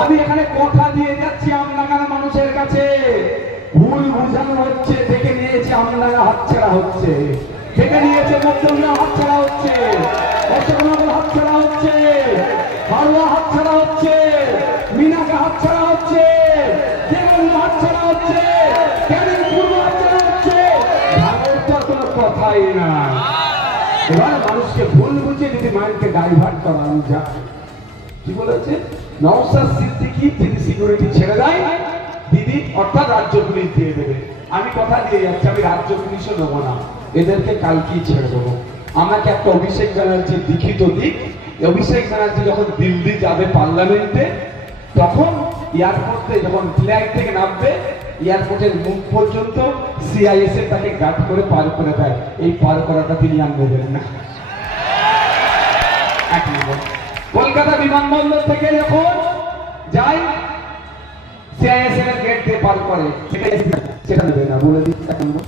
আমি এখানে কথা দিয়ে যাচ্ছি আমডাঙ্গার মানুষের কাছে, ভুল বুঝানো হচ্ছে, দেখে নিয়েছে আমডাঙ্গা হাতছাড়া হচ্ছে, দেখে নিয়েছে মধ্যমগ্রাম হাতছাড়া হচ্ছে, অশোকনগর হাতছাড়া হচ্ছে, হাওড়া হাতছাড়া হচ্ছে, মিনাকে হাতছাড়া হচ্ছে, দেবগঞ্জ হাতছাড়া হচ্ছে, ক্যানিং পূর্ব হাতছাড়া হচ্ছে, ভাগবত কোনো কথাই না। এবার মানুষকে ভুল বুঝিয়ে যদি মাইন্ডকে ডাইভার্ট করানো যায়, কি বলেছে নওশাদ সিদ্দিকী, যদি সিকিউরিটি ছেড়ে দেয় দিদি অর্থাৎ রাজ্য পুলিশ দিয়ে দেবে। আমি কথা দিয়ে যাচ্ছি, আমি রাজ্য পুলিশও নেবো না, এদেরকে কালকেই ছেড়ে দেবো। আমাকে একটা অভিষেক ব্যানার্জি লিখিত দিক, অভিষেক ব্যানার্জি যখন দিল্লি যাবে পার্লামেন্টে, তখন এয়ারপোর্টে যখন ফ্লাইট থেকে নামবে, এয়ারপোর্টের মুখ পর্যন্ত সিআইএসএফ তাকে গার্ড করে পার করে দেয়, এই পার করাটা তিনি আর নেবেন না। এক নম্বর, কলকাতা বিমানবন্দর থেকে যখন যাই সিআইএসএফ এর গেট দিয়ে পার করে, সেটা নেবে না, বলে দিচ্ছি। এক নম্বর।